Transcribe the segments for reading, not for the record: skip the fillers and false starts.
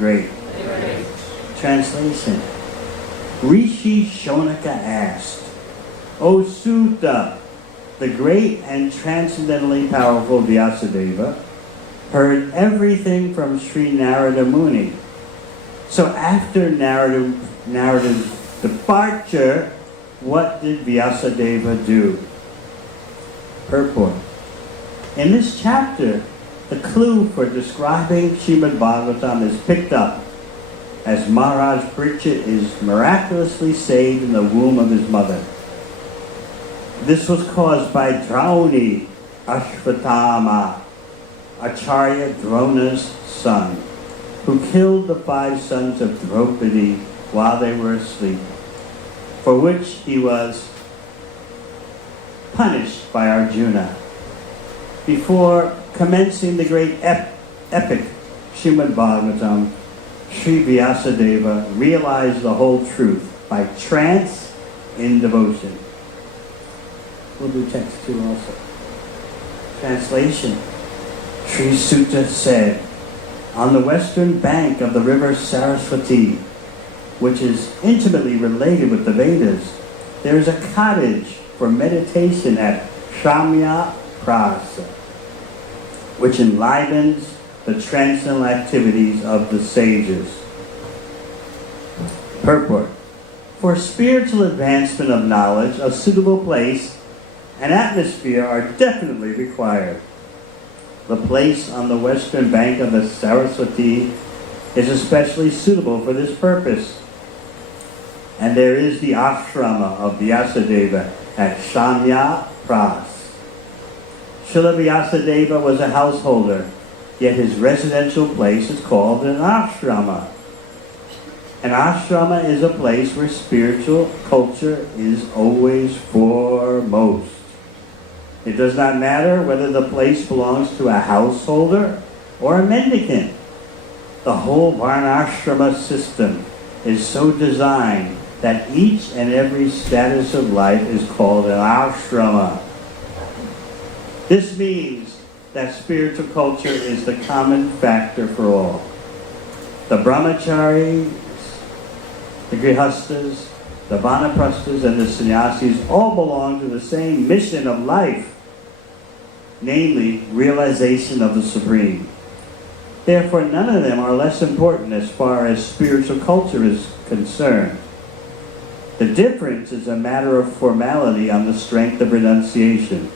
Great. Translation. Rishi Shonaka asked, O Sutta, the great and transcendently powerful Vyasadeva heard everything from Sri Narada Muni. So after Narada's departure, what did Vyasadeva do? Purport. In this chapter, the clue for describing Srimad Bhagavatam is picked up as Maharaj Parikshit is miraculously saved in the womb of his mother. This was caused by Drauni Ashvatthama, Acharya Drona's son, who killed the 5 sons of Draupadi while they were asleep, for which he was punished by Arjuna. Before commencing the great epic Srimad Bhagavatam, Sri Vyasadeva realized the whole truth by trance in devotion. We'll do text 2 also. Translation. Sri Sutta said, on the western bank of the river Saraswati, which is intimately related with the Vedas, there is a cottage for meditation at Shamya Prasa, which enlivens the transcendental activities of the sages. Purport. For spiritual advancement of knowledge, a suitable place and atmosphere are definitely required. The place on the western bank of the Saraswati is especially suitable for this purpose. And there is the ashrama of Vyasadeva at Shamya Pras. Srila Vyasadeva was a householder, yet his residential place is called an ashrama. An ashrama is a place where spiritual culture is always foremost. It does not matter whether the place belongs to a householder or a mendicant. The whole varnashrama system is so designed that each and every status of life is called an ashrama. This means that spiritual culture is the common factor for all. The brahmacharis, the grihastas, the vanaprasthas, and the sannyasis all belong to the same mission of life, namely realization of the Supreme. Therefore, none of them are less important as far as spiritual culture is concerned. The difference is a matter of formality on the strength of renunciation.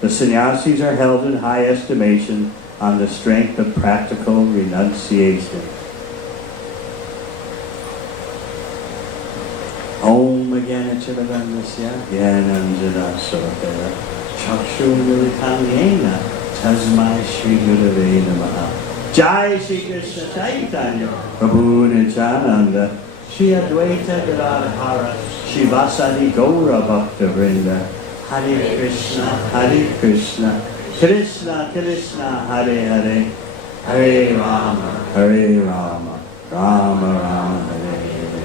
The sannyasis are held in high estimation on the strength of practical renunciation. Om Jnana-Chiravandasya Jnananjana-Sarakaya Chakshur-Militam Yena Tasmai Shri Gurave Namaha. Jai Shri Krishna Chaitanya Prabhu Nityananda Shri Advaita Gadadhara Shivasadi Gaura Bhakta Vrinda Hare Krishna, Krishna Krishna, Hare Hare, Hare Rama, Rama Rama, Hare Hare.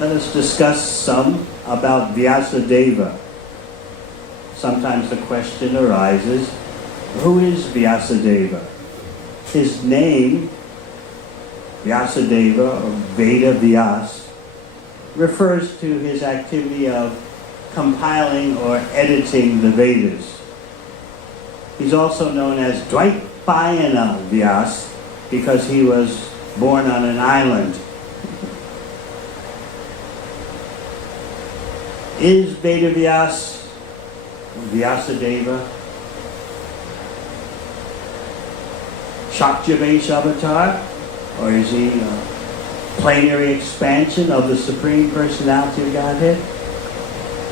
Let us discuss some about Vyasadeva. Sometimes the question arises, who is Vyasadeva? His name, Vyasadeva, or Veda Vyas, refers to his activity of compiling or editing the Vedas. He's also known as Dvaipayana Vyas because he was born on an island. Is Veda Vyas Vyasadeva Shaktyavesh avatar? Or is he a plenary expansion of the Supreme Personality of Godhead?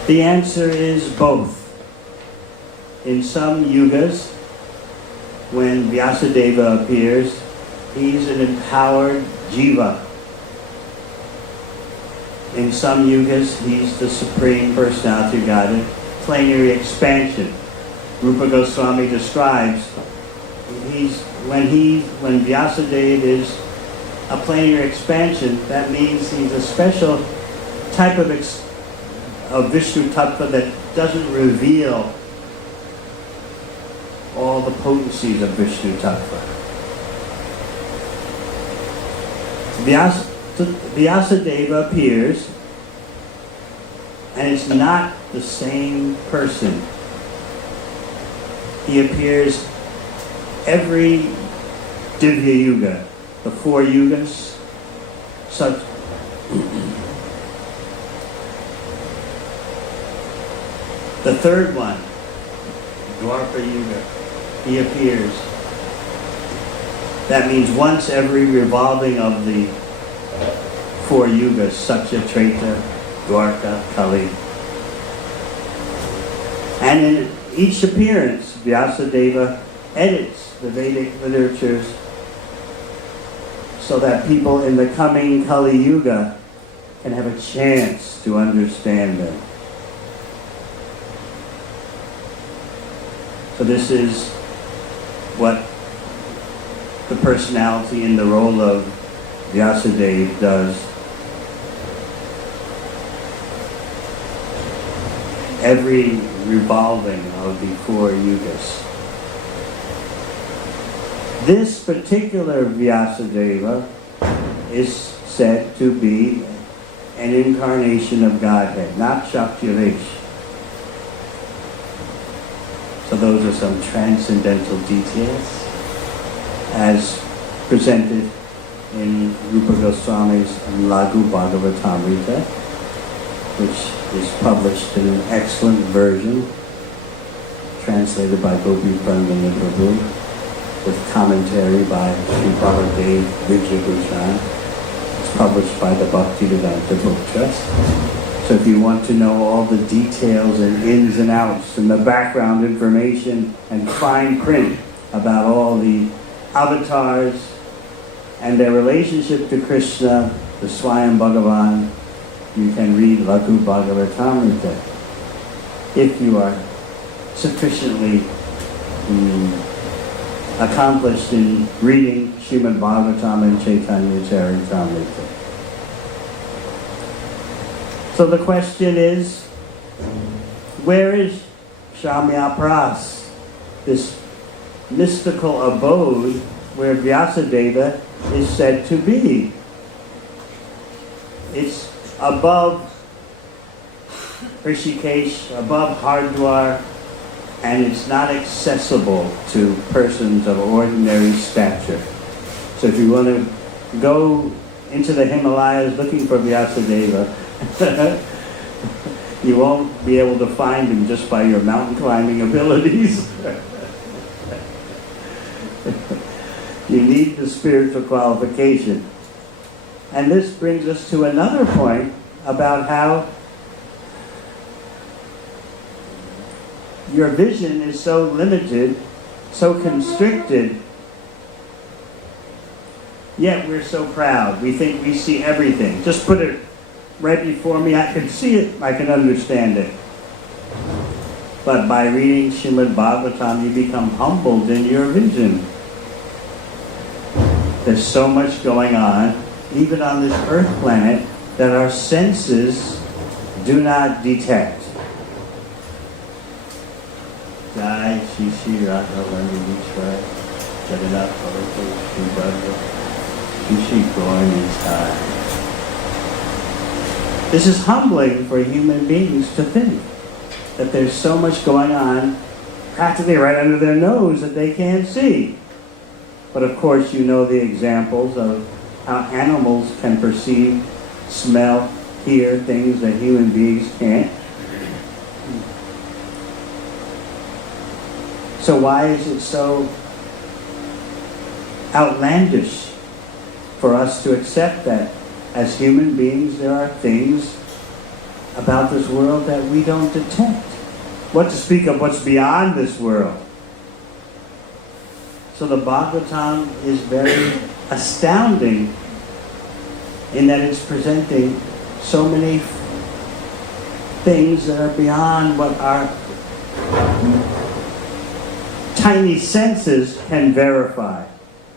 The answer is both. In some yugas, when Vyasadeva appears, he's an empowered jiva. In some yugas, he's the Supreme Personality of Godhead, plenary expansion. Rupa Goswami describes when Vyasadeva is a plenary expansion, that means he's a special type of Vishnu Tattva that doesn't reveal all the potencies of Vishnu Tattva. Vyasadeva appears, and it's not the same person. He appears every Divya Yuga, the 4 yugas, such the third one, Dwapara Yuga, he appears. That means once every revolving of the 4 yugas, Satya, Treta, Dwarka, Kali. And in each appearance, Vyasadeva edits the Vedic literatures so that people in the coming Kali Yuga can have a chance to understand them. So this is what the personality in the role of Vyasadeva does. Every revolving of the 4 yugas. This particular Vyasadeva is said to be an incarnation of Godhead, not Shaktiresh. So those are some transcendental details as presented in Rupa Goswami's Lagu Bhagavatamrita, which is published in an excellent version, translated by Gopi Pranamani Prabhu, with commentary by Sri Baladev Vijayabhushan. It's published by the Bhaktivedanta Book Trust. So if you want to know all the details and ins and outs and the background information and fine print about all the avatars and their relationship to Krishna, the Swayam Bhagavan, you can read Lagu Bhagavatamrita if you are sufficiently accomplished in reading Srimad Bhagavatam and Chaitanya Charitamrita. So the question is, where is Shamyapras, this mystical abode where Vyasadeva is said to be? It's above Rishikesh, above Hardwar, and it's not accessible to persons of ordinary stature. So if you want to go into the Himalayas looking for Vyasadeva, you won't be able to find him just by your mountain climbing abilities. You need the spiritual qualification. And this brings us to another point about how your vision is so limited, so constricted, yet we're so proud. We think we see everything. Just put it right before me. I can see it. I can understand it. But by reading Srimad Bhagavatam, you become humbled in your vision. There's so much going on, even on this earth planet, that our senses do not detect. Jai Shri Shri Radha Vandavishwar Jagannath Bhagavatam Shri Bhagavatam Shri Shri Gaura. This is humbling for human beings to think that there's so much going on practically right under their nose that they can't see. But of course you know the examples of how animals can perceive, smell, hear things that human beings can't. So why is it so outlandish for us to accept that as human beings there are things about this world that we don't detect? What to speak of what's beyond this world? So the Bhagavatam is very astounding in that it's presenting so many things that are beyond what our tiny senses can verify.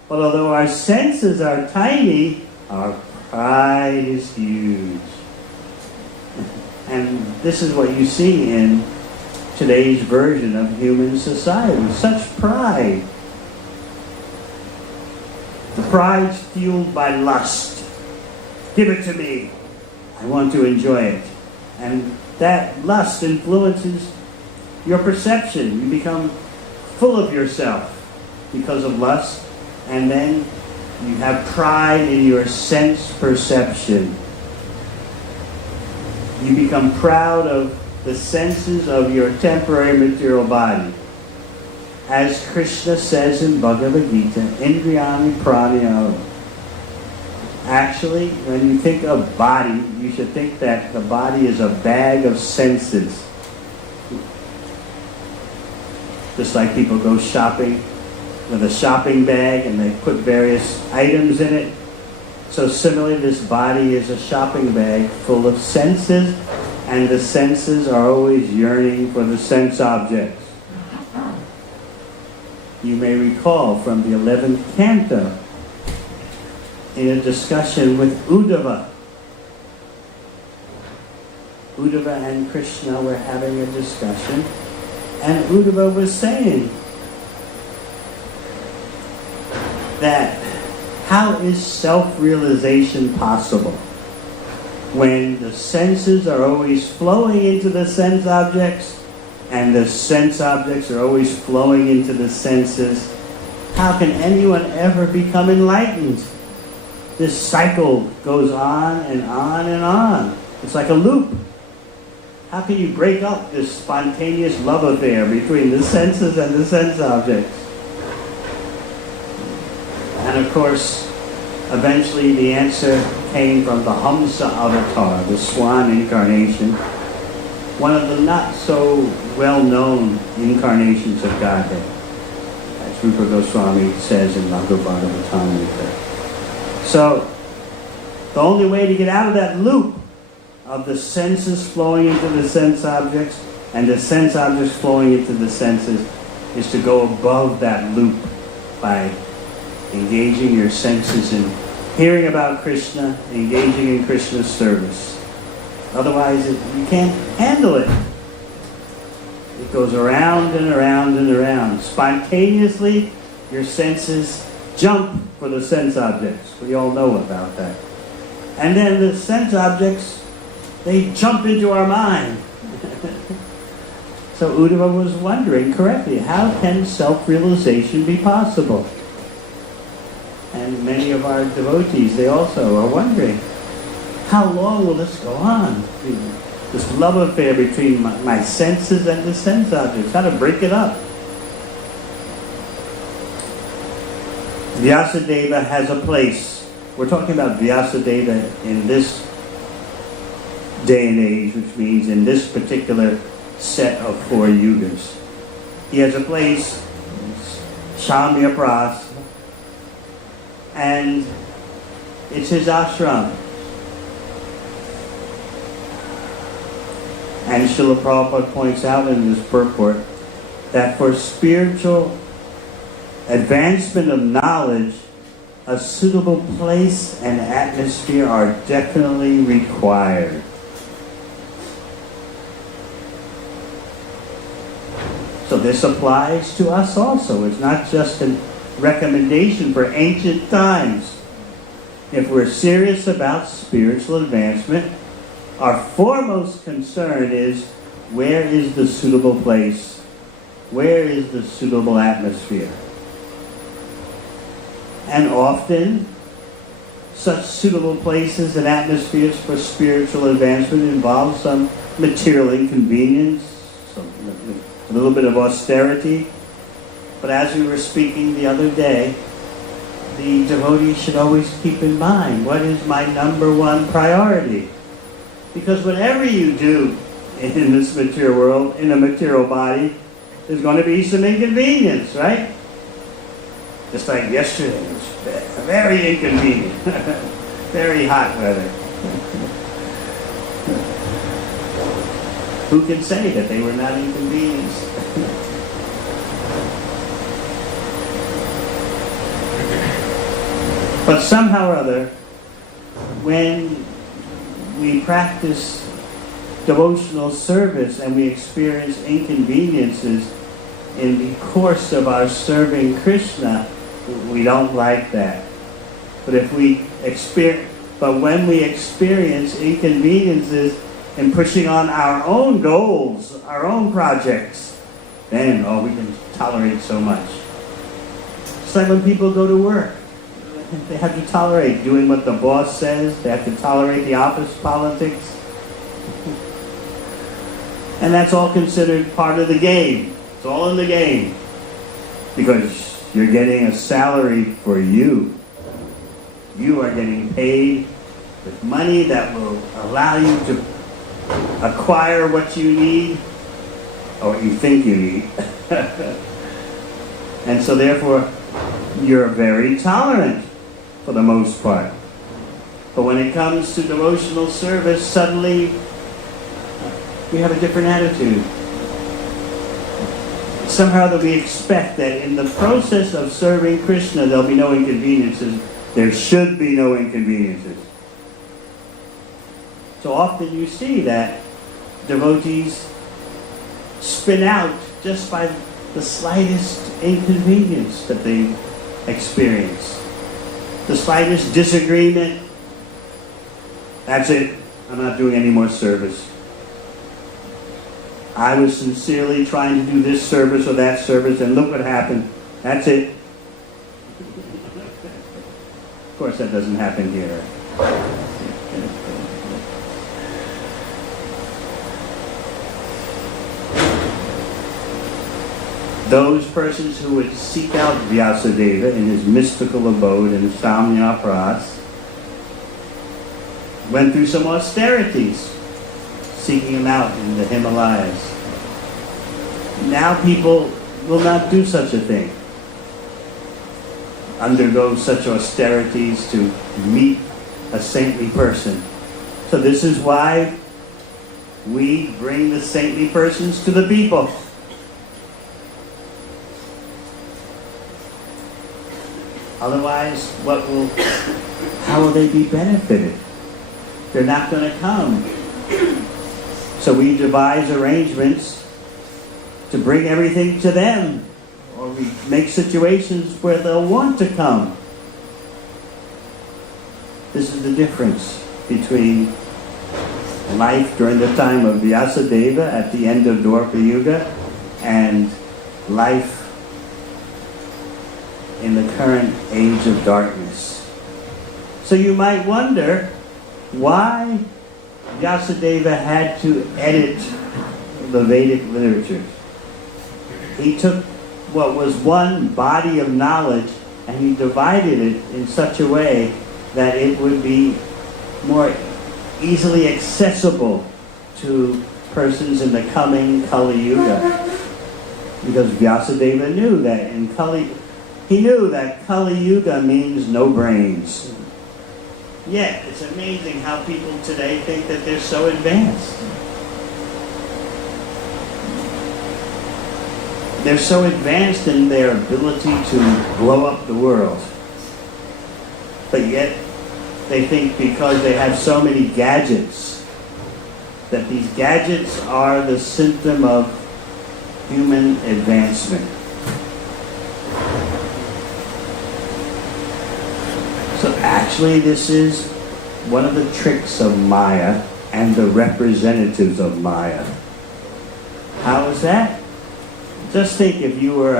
But although our senses are tiny, our pride is huge. And this is what you see in today's version of human society. Such pride. The pride's fueled by lust. Give it to me. I want to enjoy it. And that lust influences your perception. You become full of yourself because of lust. And then you have pride in your sense perception. You become proud of the senses of your temporary material body. As Krishna says in Bhagavad Gita, Indriyani Pranayam. Actually, when you think of body, you should think that the body is a bag of senses. Just like people go shopping with a shopping bag and they put various items in it. So similarly, this body is a shopping bag full of senses, and the senses are always yearning for the sense objects. You may recall from the 11th canto, in a discussion with Uddhava. Uddhava and Krishna were having a discussion, and Uddhava was saying that how is self-realization possible when the senses are always flowing into the sense objects and the sense objects are always flowing into the senses? How can anyone ever become enlightened? This cycle goes on and on and on. It's like a loop. How can you break up this spontaneous love affair between the senses and the sense objects? And of course, eventually the answer came from the Hamsa avatar, the swan incarnation, one of the not so well-known incarnations of Godhead, as Rupa Goswami says in Bhagavatam. So, the only way to get out of that loop of the senses flowing into the sense objects and the sense objects flowing into the senses is to go above that loop by engaging your senses in hearing about Krishna, engaging in Krishna's service. Otherwise, you can't handle it. It goes around and around and around. Spontaneously, your senses jump for the sense objects. We all know about that. And then the sense objects, they jump into our mind. So Uddhava was wondering correctly, how can self-realization be possible? And many of our devotees, they also are wondering, how long will this go on? This love affair between my senses and the sense objects, how to break it up. Vyasadeva has a place. We're talking about Vyasadeva in this day and age, which means in this particular set of 4 yugas. He has a place, Shamya Pras, and it's his ashram. And Srila Prabhupada points out in his purport that for spiritual advancement of knowledge, a suitable place and atmosphere are definitely required. So this applies to us also. It's not just a recommendation for ancient times. If we're serious about spiritual advancement, our foremost concern is, where is the suitable place? Where is the suitable atmosphere? And often, such suitable places and atmospheres for spiritual advancement involve some material inconvenience, a little bit of austerity. But as we were speaking the other day, the devotee should always keep in mind, what is my number one priority? Because whatever you do in this material world, in a material body, there's going to be some inconvenience, right? Just like yesterday, it was very inconvenient. Very hot weather. Who can say that they were not inconvenienced? But somehow or other, when we practice devotional service and we experience inconveniences in the course of our serving Krishna, we don't like that. But when we experience inconveniences in pushing on our own goals, our own projects, then, we can tolerate so much. It's like when people go to work. They have to tolerate doing what the boss says. They have to tolerate the office politics. And that's all considered part of the game. It's all in the game. Because you're getting a salary for you. You are getting paid with money that will allow you to acquire what you need, or what you think you need. And so therefore, you're very tolerant for the most part. But when it comes to devotional service, suddenly we have a different attitude. Somehow that we expect that in the process of serving Krishna, there'll be no inconveniences. There should be no inconveniences. So often you see that devotees spin out just by the slightest inconvenience that they experience. The slightest disagreement. That's it. I'm not doing any more service. I was sincerely trying to do this service or that service, and look what happened. That's it. Of course, that doesn't happen here. Those persons who would seek out Vyasadeva in his mystical abode in Samyapras went through some austerities, seeking him out in the Himalayas. Now people will not do such a thing, undergo such austerities to meet a saintly person. So this is why we bring the saintly persons to the people. Otherwise, how will they be benefited? They're not going to come. So we devise arrangements to bring everything to them, or we make situations where they'll want to come. This is the difference between life during the time of Vyasadeva at the end of Dwapara Yuga and life in the current age of darkness. So you might wonder why Vyasadeva had to edit the Vedic literature. He took what was one body of knowledge and he divided it in such a way that it would be more easily accessible to persons in the coming Kali Yuga. Because Vyasadeva knew that he knew that Kali Yuga means no brains. Yet, it's amazing how people today think that they're so advanced. They're so advanced in their ability to blow up the world. But yet, they think because they have so many gadgets, that these gadgets are the symptom of human advancement. So actually this is one of the tricks of Maya and the representatives of Maya. How is that? Just think if you were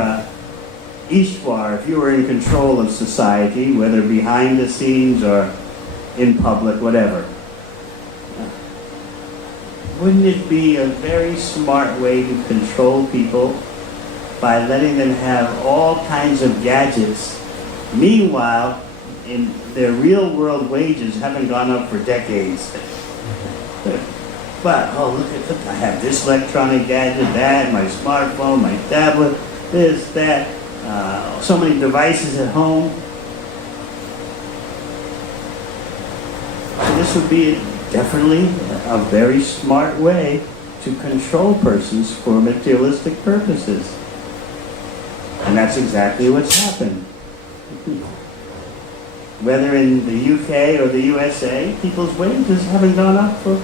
Ishwar, if you were in control of society, whether behind the scenes or in public, whatever. Wouldn't it be a very smart way to control people by letting them have all kinds of gadgets? Meanwhile, in their real world wages haven't gone up for decades. But, look, I have this electronic gadget, that, my smartphone, my tablet, this, that, so many devices at home. So this would be definitely a very smart way to control persons for materialistic purposes. And that's exactly what's happened. Whether in the UK or the USA, people's wages haven't gone up for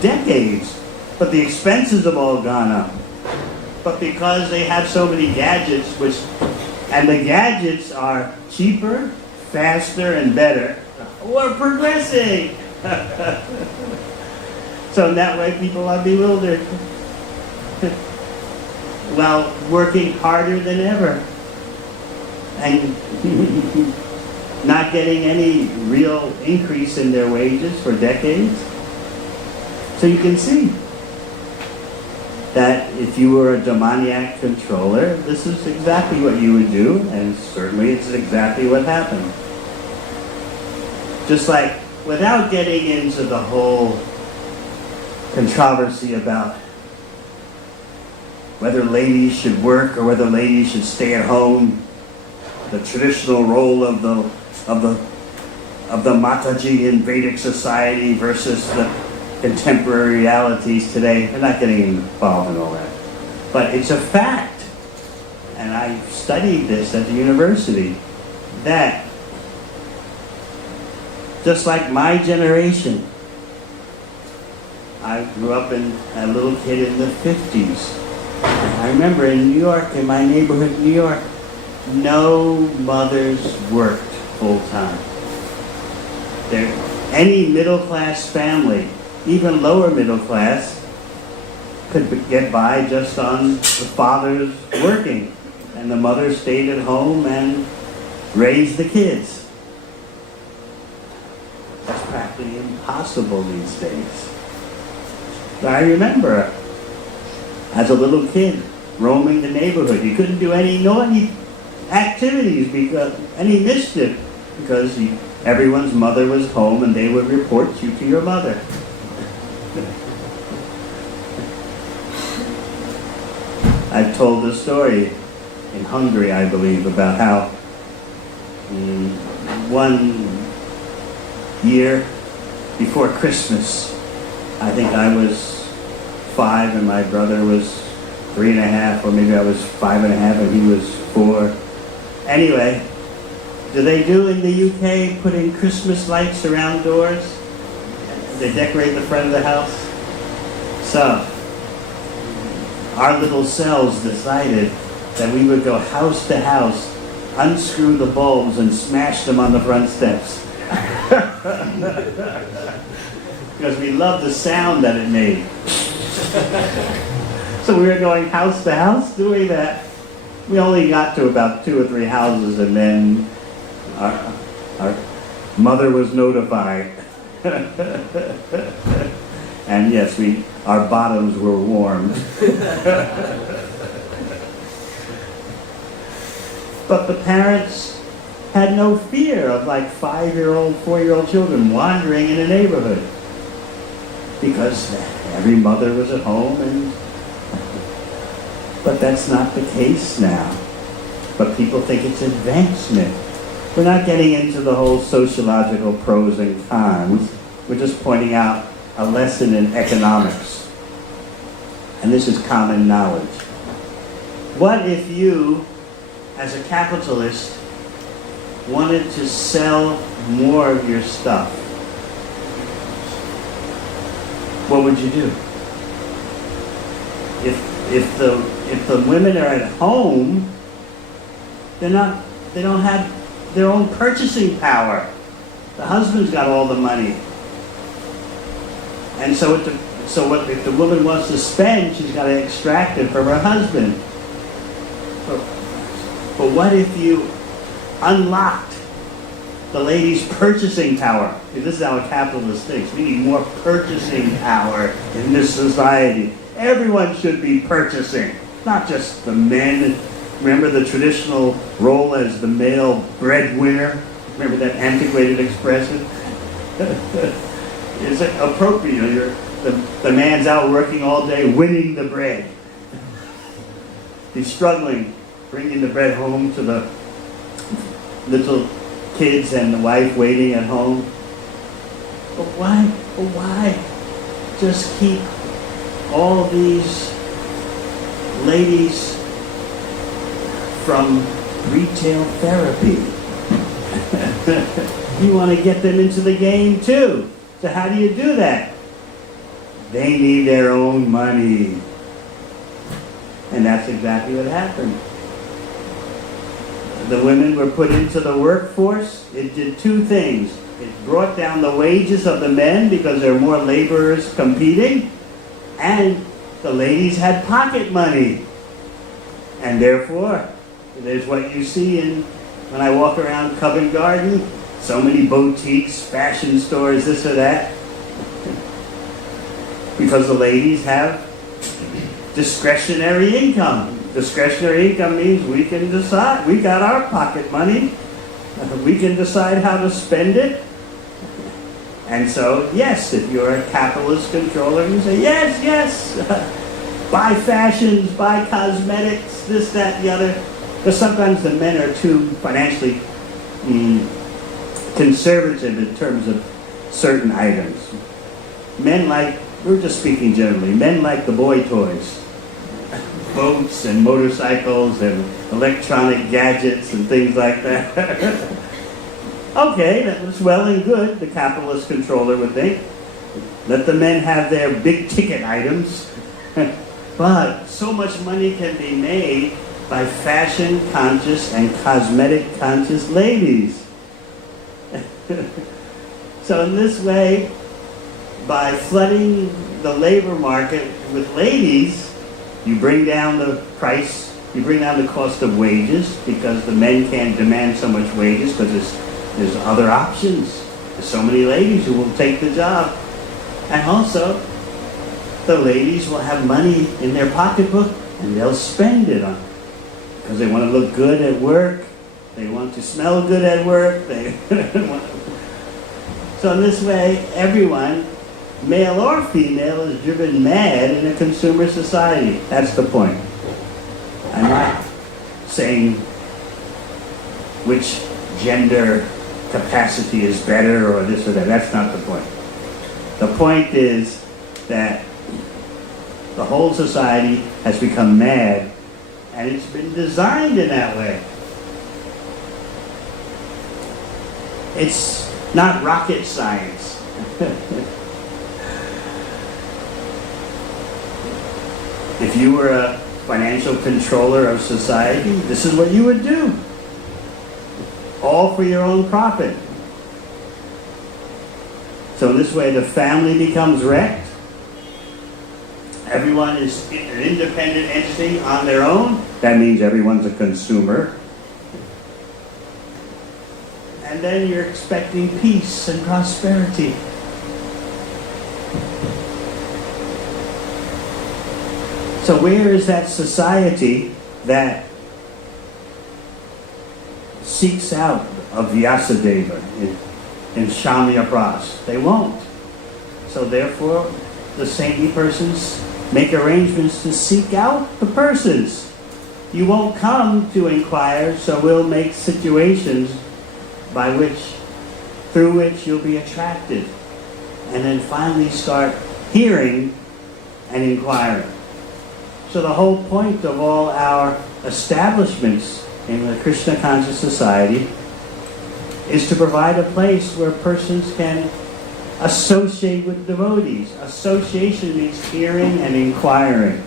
decades. But the expenses have all gone up. But because they have so many gadgets, and the gadgets are cheaper, faster, and better, we're progressing. So in that way, people are bewildered. While working harder than ever. And not getting any real increase in their wages for decades. So you can see that if you were a demoniac controller, this is exactly what you would do, and certainly it's exactly what happened. Just like, without getting into the whole controversy about whether ladies should work or whether ladies should stay at home, the traditional role of the Mataji in Vedic society versus the contemporary realities today. We're not getting involved in all that. But it's a fact, and I studied this at the university, that just like my generation, I grew up in a little kid in the 50s. I remember in New York, in my neighborhood in New York, no mothers worked full time. Any middle class family, even lower middle class, could get by just on the fathers working, and the mother stayed at home and raised the kids. That's practically impossible these days. But I remember, as a little kid, roaming the neighborhood, you couldn't do any naughty activities, any mischief, because everyone's mother was home and they would report you to your mother. I've told the story in Hungary, I believe, about how one year before Christmas, I think I was 5 and my brother was 3.5, or maybe I was 5.5 and he was 4. Anyway, do they do in the UK putting Christmas lights around doors? They decorate the front of the house? So, our little cells decided that we would go house to house, unscrew the bulbs and smash them on the front steps. Because we loved the sound that it made. So we were going house to house doing that. We only got to about 2 or 3 houses, and then our mother was notified. And yes, our bottoms were warmed. But the parents had no fear of like 5-year-old, 4-year-old children wandering in a neighborhood, because every mother was at home. But that's not the case now. But people think it's advancement. We're not getting into the whole sociological pros and cons. We're just pointing out a lesson in economics. And this is common knowledge. What if you, as a capitalist, wanted to sell more of your stuff? What would you do? If the women are at home, they don't have their own purchasing power. The husband's got all the money. And so if the woman wants to spend, she's got to extract it from her husband. But what if you unlocked the lady's purchasing power? This is how a capitalist thinks. We need more purchasing power in this society. Everyone should be purchasing, not just the men. Remember the traditional role as the male breadwinner? Remember that antiquated expression? It's appropriate. The man's out working all day, winning the bread. He's struggling, bringing the bread home to the little kids and the wife waiting at home. But why just keep all these ladies from retail therapy? You want to get them into the game too. So how do you do that? They need their own money. And that's exactly what happened. The women were put into the workforce. It did two things. It brought down the wages of the men because there were more laborers competing, and the ladies had pocket money. And therefore, there's what you see when I walk around Covent Garden, so many boutiques, fashion stores, this or that, because the ladies have discretionary income. Discretionary income means we can decide. We got our pocket money. We can decide how to spend it. And so, yes, if you're a capitalist controller, you say, yes, yes, buy fashions, buy cosmetics, this, that, the other. Because sometimes the men are too financially conservative in terms of certain items. Men like, we're just speaking generally, men like the boy toys. Boats and motorcycles and electronic gadgets and things like that. Okay, that was well and good, the capitalist controller would think. Let the men have their big ticket items. But so much money can be made by fashion conscious and cosmetic conscious ladies. So in this way, by flooding the labor market with ladies, you bring down the price, you bring down the cost of wages because the men can't demand so much wages because there's other options. There's so many ladies who will take the job. And also, the ladies will have money in their pocketbook and they'll spend it on because they want to look good at work. They want to smell good at work. So in this way, everyone, male or female, is driven mad in a consumer society. That's the point. I'm not saying which gender capacity is better or this or that. That's not the point. The point is that the whole society has become mad, and it's been designed in that way. It's not rocket science. If you were a financial controller of society, this is what you would do. All for your own profit. So in this way, the family becomes wrecked. Everyone is an independent entity on their own. That means everyone's a consumer. And then you're expecting peace and prosperity. So where is that society that seeks out a Vyasadeva in Shamya Pras? They won't. So therefore, the saintly persons make arrangements to seek out the persons. You won't come to inquire, so we'll make situations through which you'll be attracted. And then finally start hearing and inquiring. So the whole point of all our establishments in the Krishna conscious society is to provide a place where persons can associate with devotees. Association means hearing and inquiring.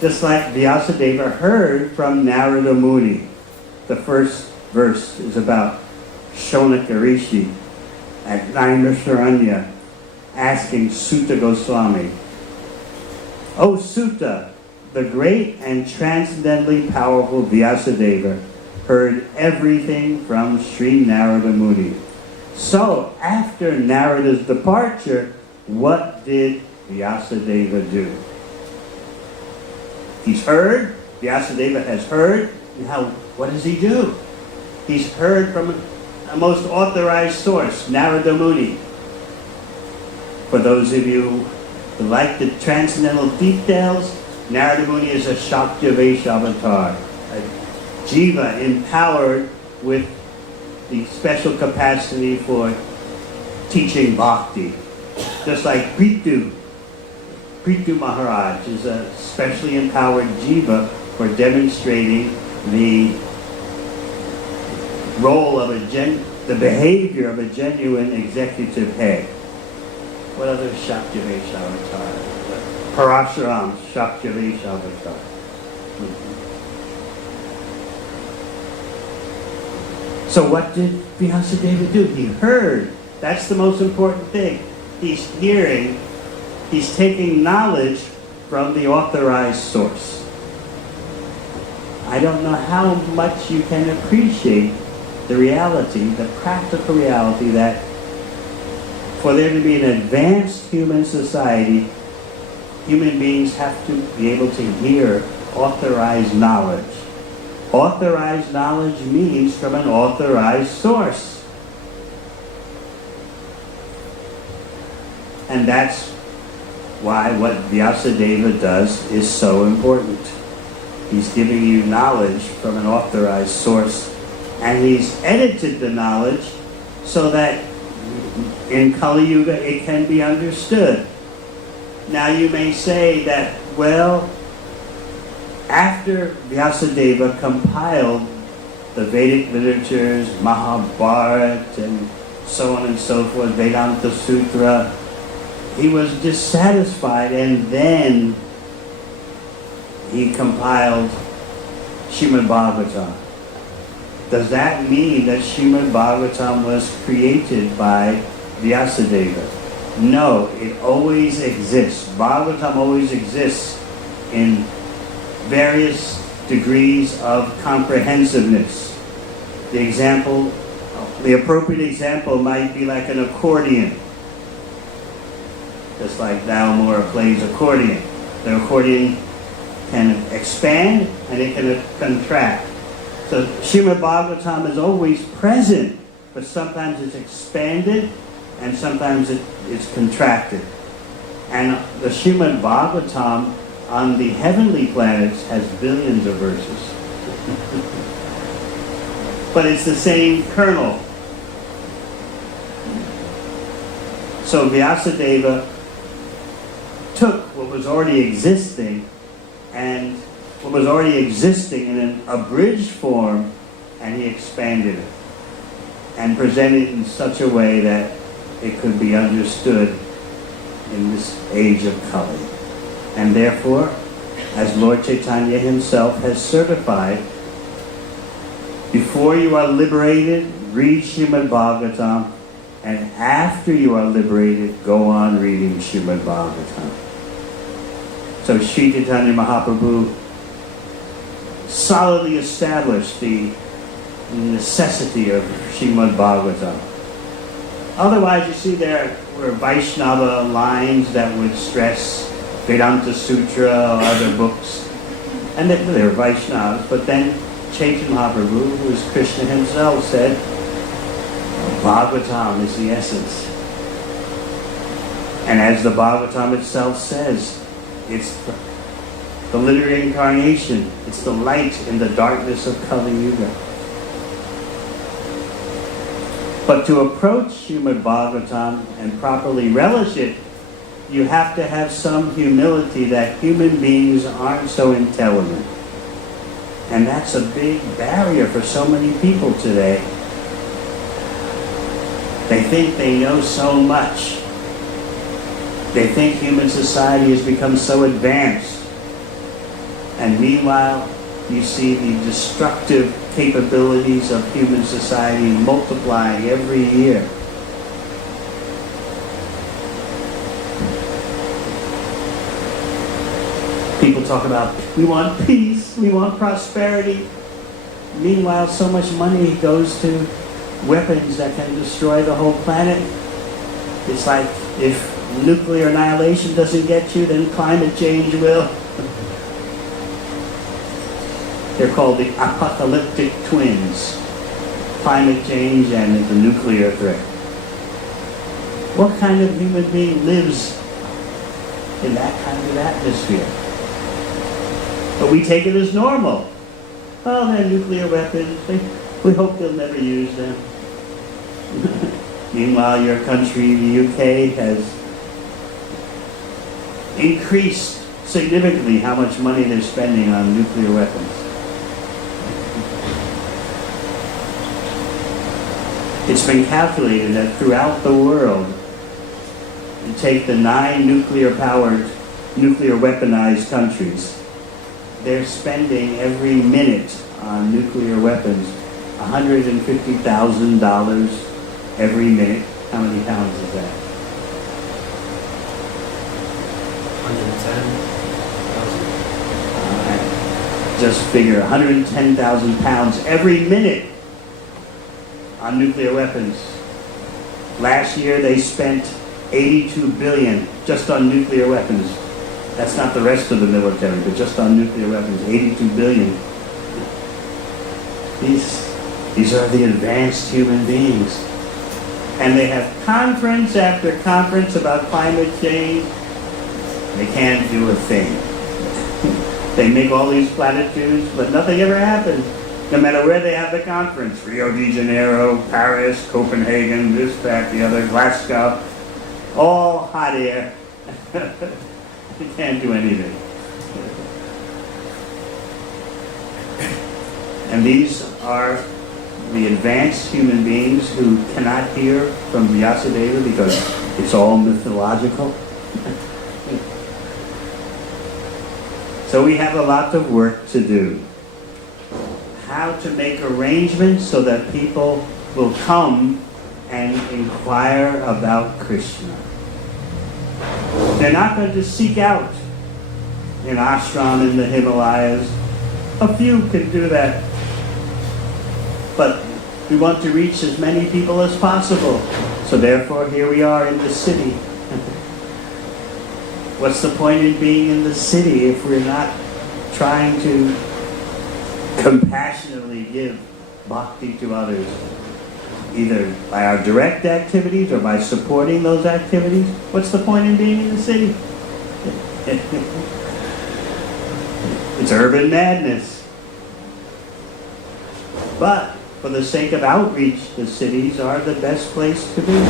Just like Vyasadeva heard from Narada Muni. The first verse is about Shonaka Rishi at Naimisharanya asking Sutta Goswami, O Sutta, the great and transcendently powerful Vyasadeva heard everything from Sri Narada Muni. So, after Narada's departure, what did Vyasadeva do? He's heard, Vyasadeva has heard, now what does he do? He's heard from a most authorized source, Narada Muni. For those of you who like the transcendental details, Narada Muni is a Shaktya avatar, a jiva empowered with the special capacity for teaching bhakti. Just like Prithu Maharaj is a specially empowered jiva for demonstrating the role of the behavior of a genuine executive head. What other Shakti-Vesh avatar? Parashuram, Shakti-Vesh avatar. So what did Vyasadeva do? He heard. That's the most important thing. He's hearing. He's taking knowledge from the authorized source. I don't know how much you can appreciate the reality, the practical reality that for there to be an advanced human society, human beings have to be able to hear authorized knowledge. Authorized knowledge means from an authorized source. And that's why what Vyasadeva does is so important. He's giving you knowledge from an authorized source, and he's edited the knowledge so that in Kali Yuga it can be understood. Now you may say that, well, after Vyasadeva compiled the Vedic literatures, Mahabharata and so on and so forth, Vedanta Sutra, he was dissatisfied, and then he compiled Srimad Bhagavatam. Does that mean that Srimad Bhagavatam was created by Vyasadeva? No, it always exists. Bhagavatam always exists in various degrees of comprehensiveness. The appropriate example might be like an accordion. Just like Dalmor plays accordion. The accordion can expand and it can contract. So Srimad Bhagavatam is always present, but sometimes it's expanded and sometimes it's contracted. And the Srimad Bhagavatam on the heavenly planets has billions of verses. But it's the same kernel. So Vyasadeva took what was already existing in an abridged form, and he expanded it and presented it in such a way that it could be understood in this age of Kali. And therefore, as Lord Chaitanya himself has certified, before you are liberated, read Srimad Bhagavatam, and after you are liberated, go on reading Srimad Bhagavatam. So Sri Chaitanya Mahaprabhu solidly established the necessity of Srimad Bhagavatam. Otherwise, you see there were Vaishnava lines that would stress Vedanta Sutra or other books. And they were Vaishnavas, but then Chaitanya Mahaprabhu, who is Krishna himself, said, Bhagavatam is the essence. And as the Bhagavatam itself says, it's the literary incarnation. It's the light in the darkness of Kali Yuga. But to approach Srimad Bhagavatam and properly relish it, you have to have some humility that human beings aren't so intelligent. And that's a big barrier for so many people today. They think they know so much. They think human society has become so advanced. And meanwhile, you see the destructive capabilities of human society multiplying every year. People talk about, we want peace, we want prosperity. Meanwhile, so much money goes to weapons that can destroy the whole planet. It's like, if nuclear annihilation doesn't get you, then climate change will. They're called the apocalyptic twins. Climate change and the nuclear threat. What kind of human being lives in that kind of atmosphere? But we take it as normal. Oh, they're nuclear weapons. We hope they'll never use them. Meanwhile, your country, the UK, has increased significantly how much money they're spending on nuclear weapons. It's been calculated that throughout the world, to take the 9 nuclear-powered, nuclear-weaponized countries. They're spending every minute on nuclear weapons $150,000 every minute. How many pounds is that? 110,000. Just figure 110,000 pounds every minute on nuclear weapons. Last year they spent $82 billion just on nuclear weapons. That's not the rest of the military, but just on nuclear weapons, $82 billion. These are the advanced human beings. And they have conference after conference about climate change. They can't do a thing. They make all these platitudes, but nothing ever happens. No matter where they have the conference, Rio de Janeiro, Paris, Copenhagen, this, that, the other, Glasgow, all hot air. They can't do anything. And these are the advanced human beings who cannot hear from Vyasadeva because it's all mythological. So we have a lot of work to do. How to make arrangements so that people will come and inquire about Krishna. They're not going to seek out an ashram in the Himalayas. A few can do that. But we want to reach as many people as possible. So therefore, here we are in the city. What's the point in being in the city if we're not trying to compassionately give bhakti to others? Either by our direct activities or by supporting those activities. What's the point in being in the city? It's urban madness. But for the sake of outreach, the cities are the best place to be.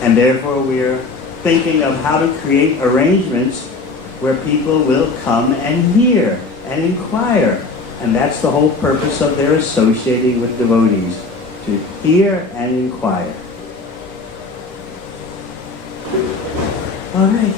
And therefore we're thinking of how to create arrangements where people will come and hear and inquire. And that's the whole purpose of their associating with devotees. To hear and inquire. All right.